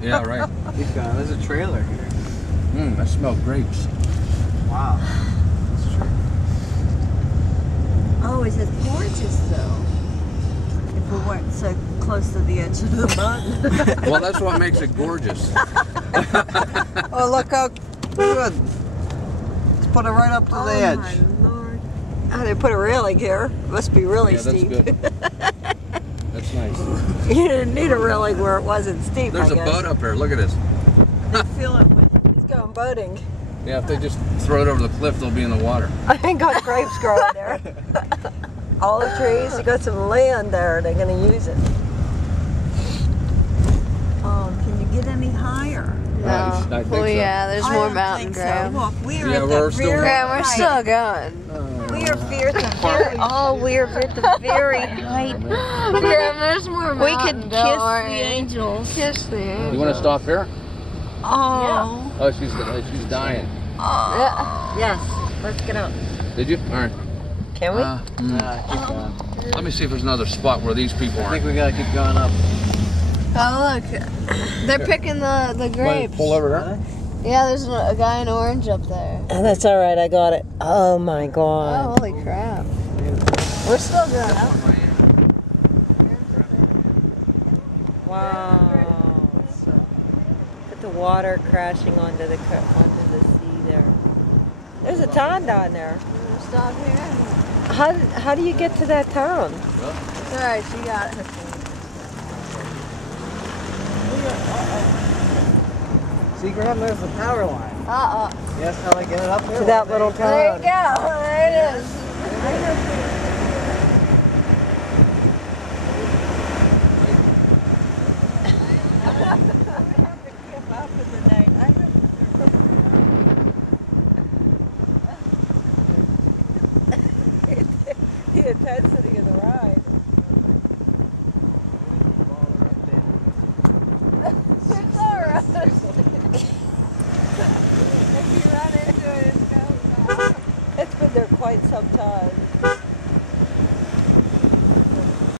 Yeah, right. There's a trailer here. I smell grapes. Wow. That's true. Oh, it says porches though. If we weren't so close to the edge of the mountain. Well, that's what makes it gorgeous. Oh, look how good. Let's put it right up to the edge. Oh my lord. Oh, they put a railing here. Must be really Yeah, that's steep. good. That's nice. You didn't need a railing where it wasn't steep. There's I a guess. boat up there. Look at this. They fill it with. He's going boating. Yeah, if they just throw it over the cliff, they'll be in the water. I ain't got grapes growing there. Olive trees. You got some land there. They're gonna use it. Oh, can you get any higher? I think Well, so. yeah, there's I more don't mountain, think so. Graham. Look, we are Yeah, at the we're still very Graham, we're height. still going. We are at the We're at the very height. Graham, there's more mountain. We could kiss the angels. Kiss the angels. You want to stop here? Oh. Oh, she's dying. Yes. Let's get up. Did you? All right. Can we? Keep going. Let me see if there's another spot where these people I aren't. think we gotta keep going up. Oh, look. They're picking the grapes. Pull over there. Yeah, there's a guy in orange up there. Oh, that's all right. I got it. Oh my Oh, god. holy crap. We're still going up. Wow. Put the water crashing onto the sea there. There's a town down there. We'll stop here. How do you get to that town? It's alright, she got it. See, Graham, there's the power line. Yes, how I get it up there? To that little There town. you go. There it is. The intensity of the ride. It's alright. If you run into it, it's going. It's been there quite some time.